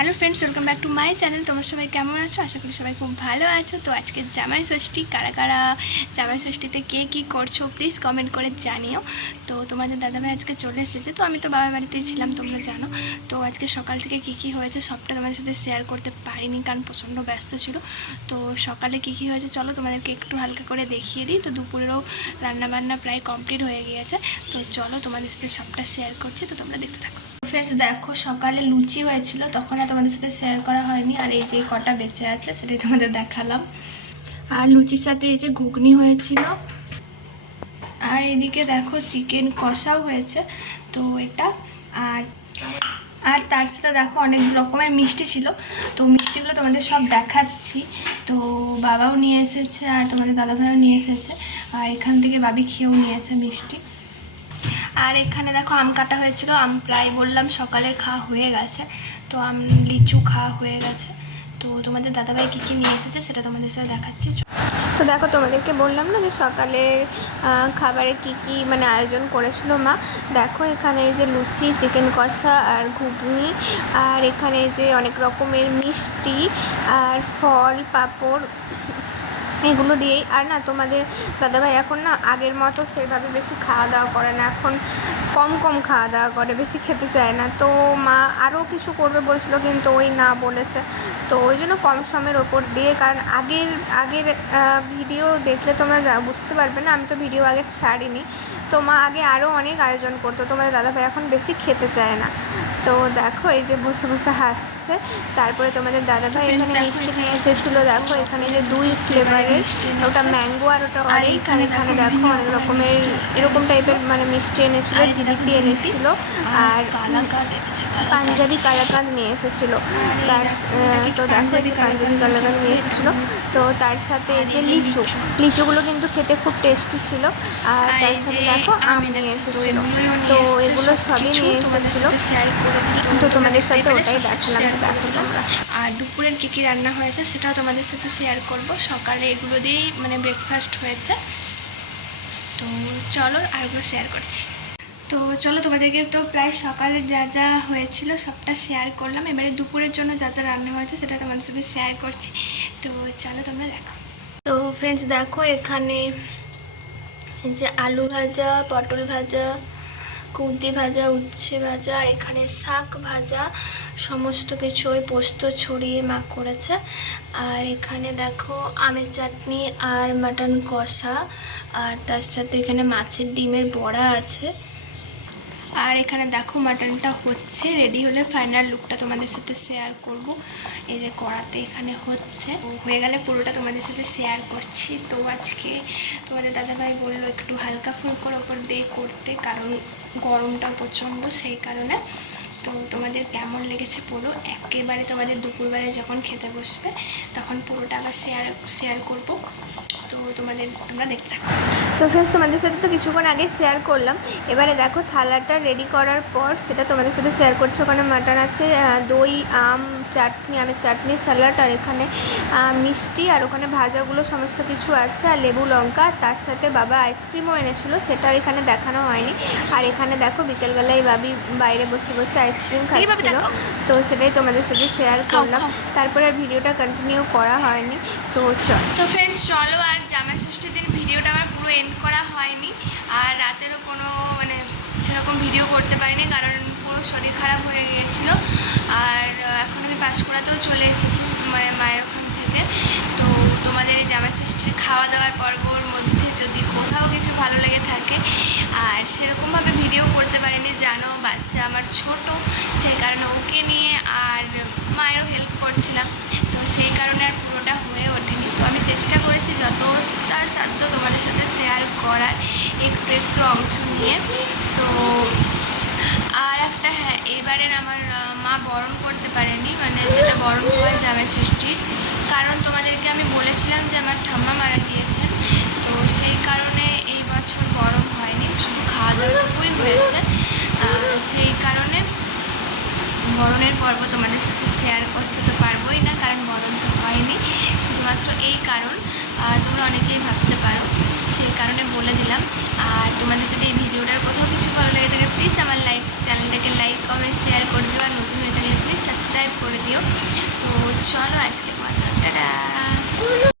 Hello friends, welcome back to my channel. তোমরা সবাই কেমন আছো? আশা করি সবাই খুব ভালো আছো। তো আজকে জামাই ষষ্ঠী, কারা কারা জামাই ষষ্ঠীতে কে কী করছো প্লিজ কমেন্ট করে জানিও। তো তোমাদের দাদাভাই আজকে চলে এসেছে, তো আমি তো বাবার বাড়িতেই ছিলাম, তোমরা জানো। তো আজকে সকাল থেকে কী কী হয়েছে সবটা তোমাদের সাথে শেয়ার করতে পারিনি, কারণ প্রচণ্ড ব্যস্ত ছিল। তো সকালে কী কী হয়েছে চলো তোমাদেরকে একটু হালকা করে দেখিয়ে দিই। তো দুপুরেরও রান্নাবান্না প্রায় কমপ্লিট হয়ে গিয়েছে। তো চলো তোমাদের সাথে সবটা শেয়ার করছি, তো তোমরা দেখতে থাকো। ফ্রেন্ডস দেখো, সকালে লুচি হয়েছিল, তখন আর তোমাদের সাথে শেয়ার করা হয়নি। আর এই যে কটা বেঁচে আছে সেটাই তোমাদের দেখালাম। আর লুচির সাথে এই যে ঘুগনি হয়েছিল। আর এদিকে দেখো চিকেন কষাও হয়েছে, তো এটা। আর আর তার সাথে দেখো অনেক রকমের মিষ্টি ছিল, তো মিষ্টিগুলো তোমাদের সব দেখাচ্ছি। তো বাবাও নিয়ে এসেছে আর তোমাদের দাদাভাইও নিয়ে এসেছে, আর এখান থেকে বাবি খেয়েও নিয়েছে মিষ্টি। আর এখানে দেখো আম কাটা হয়েছিল, আম প্রায় বললাম সকালের খাওয়া হয়ে গেছে। তো লিচু খাওয়া হয়ে গেছে। তো তোমাদের দাদাভাই কী কী নিয়ে এসেছে সেটা তোমাদের সাথে দেখাচ্ছি। তো দেখো, তোমাদেরকে বললাম না যে সকালে খাবারে কি কি মানে আয়োজন করেছিল মা। দেখো এখানে এই যে লুচি, চিকেন কষা আর ঘুগনি, আর এখানে যে অনেক রকমের মিষ্টি আর ফল পাঁপড়, এগুলো দিয়েই। আর না, তোমাদের দাদাভাই এখন না আগের মতো সেভাবে বেশি খাওয়া দাওয়া করে না, এখন কম কম খাওয়া দাওয়া করে, বেশি খেতে চায় না। তো মা আরও কিছু করবে বলছিল, কিন্তু ওই না বলেছে। তো ওই জন্য কম সময়ের ওপর দিয়ে, কারণ আগের আগের ভিডিও দেখলে তোমরা বুঝতে পারবে না, আমি তো ভিডিও আগের ছাড়িনি। তো মা আগে আরও অনেক আয়োজন করতো, তোমাদের দাদাভাই এখন বেশি খেতে চায় না। তো দেখো এই যে বসে বসে হাসছে। তারপরে তোমাদের দাদাভাই এখানে মিষ্টি নিয়ে এসেছিলো। দেখো এখানে যে 2 ফ্লেভারের, ওটা ম্যাঙ্গো আর ওটা অরেঞ্জ। আর এখানে দেখো অনেক রকমের এরকম টাইপের মানে মিষ্টি এনেছিলো, জিলিপি এনেছিলো, আর পাঞ্জাবি কালাকাঁদ নিয়ে এসেছিলো। তো দেখো এই যে পাঞ্জাবি কালাকাঁদ নিয়ে এসেছিলো। তো তার সাথে এই যে লিচুগুলো কিন্তু খেতে খুব টেস্টি ছিল। আর তার সাথে দেখো আম নিয়ে এসেছিলো। তো এগুলো সবই নিয়ে এসেছিলো, তো তোমাদের সাথে ওটাই দেখালাম। তো দেখো তোমরা। আর দুপুরের কী কী রান্না হয়েছে সেটাও তোমাদের সাথে শেয়ার করব। সকালে এগুলো দিয়েই মানে ব্রেকফাস্ট হয়েছে। তো চলো আরেকবার শেয়ার করছি। তো চলো তোমাদেরকে তো প্রায় সকালে যা যা হয়েছিল সবটা শেয়ার করলাম। এবারে দুপুরের জন্য যা যা রান্না হয়েছে সেটা তোমাদের সাথে শেয়ার করছি। তো চলো তোমরা দেখো। তো ফ্রেন্ডস দেখো, এখানে এই যে আলু ভাজা, পটল ভাজা, কুঁদরি ভাজা, উচ্ছে ভাজা, আর এখানে শাক ভাজা, সমস্ত কিছু ওই পোস্ত ছড়িয়ে মা করেছে। আর এখানে দেখো আমের চাটনি আর মাটন কষা, আর তার সাথে এখানে মাছের ডিমের বড়া আছে। আর এখানে দেখো মাটনটা হচ্ছে, রেডি হলে ফাইনাল লুকটা তোমাদের সাথে শেয়ার করব। এই যে কড়াতে এখানে হচ্ছে, হয়ে গেলে পুরোটা তোমাদের সাথে শেয়ার করছি। তো আজকে তোমাদের দাদাভাই বললো একটু হালকা ফুলকোর ওপর দিয়ে করতে, কারণ গরমটা প্রচণ্ড, সেই কারণে। তো তোমাদের কেমন লেগেছে পুরো একেবারে তোমাদের দুপুরবেলায় যখন খেতে বসবে তখন পুরোটা আবার শেয়ার করব। তো তোমরা দেখতে থাকো। তো ফ্রেন্ডস, তোমাদের সাথে তো কিছুক্ষণ আগে শেয়ার করলাম। এবারে দেখো থালাটা রেডি করার পর সেটা তোমাদের সাথে শেয়ার করছি। ওখানে মাটন আছে, দই, আম চাটনি, আমের চাটনি, স্যালাড, আর এখানে মিষ্টি, আর ওখানে ভাজাগুলো সমস্ত কিছু আছে, আর লেবু লঙ্কা। তার সাথে বাবা আইসক্রিমও এনেছিল, সেটা আর এখানে দেখানো হয়নি। আর এখানে দেখো বিকেলবেলায় বাবি বাইরে বসে বসে আইসক্রিম খাচ্ছিল, তো সেটাই তোমাদের সাথে শেয়ার করলাম। তারপরে আর ভিডিওটা কন্টিনিউ করা হয়নি। তো তো ফ্রেন্ডস চলো, আর জামাই ষষ্ঠীর দিন ভিডিওটা আমার পুরো এন্ড করা হয়নি, আর রাতেরও কোনো মানে সেরকম ভিডিও করতে পারিনি, কারণ পুরো শরীর খারাপ হয়ে গিয়েছিলো। আর এখন আমি পাঁশকুড়াতেও চলে এসেছি মানে মায়ের ওখান থেকে। তো তোমাদের এই জামাই ষষ্ঠীর খাওয়া দাওয়ার পর্বর মধ্যে যদি কোথাও কিছু ভালো লেগে থাকে, আর সেরকমভাবে ভিডিও করতে পারিনি, জানো বাচ্চা আমার ছোট, সেই কারণে ওকে নিয়ে আর মায়েরও হেল্প করছিলাম, তো সেই কারণে আর পুরোটা হয়ে ওঠেনি। তো আমি চেষ্টা করেছি যতটা সাধ্য তোমাদের সাথে শেয়ার করার, একটু একটু অংশ নিয়ে। তো আর একটা, হ্যাঁ, এবারের আমার মা বরণ করতে পারেনি, মানে যেটা বরণ হয় জামাই ষষ্ঠীর, কারণ তোমাদেরকে আমি বলেছিলাম যে আমার ঠাম্মা মারা গিয়েছেন। তো সেই কারণে এই বছর বরণ হয়নি, শুধু খাওয়া দাওয়াটুকুই হয়েছে। সেই কারণে বরণের পর্ব তোমাদের সাথে শেয়ার করতে তো পারবোই না, কারণ বরণ তো হয়নি। শুধুমাত্র এই কারণ, তোমরা অনেকেই ভাবতে পারো, সেই কারণে বলে দিলাম। আর তোমাদের যদি এই ভিডিওটার কোথাও কিছু ভালো লেগে থাকে প্লিজ আমার চ্যানেলটাকে লাইক, কমেন্ট, শেয়ার করে দেবো। আর নতুন হয়ে থাকলে প্লিজ সাবস্ক্রাইব করে দেবো। ভিডিও। তো চলো আজকে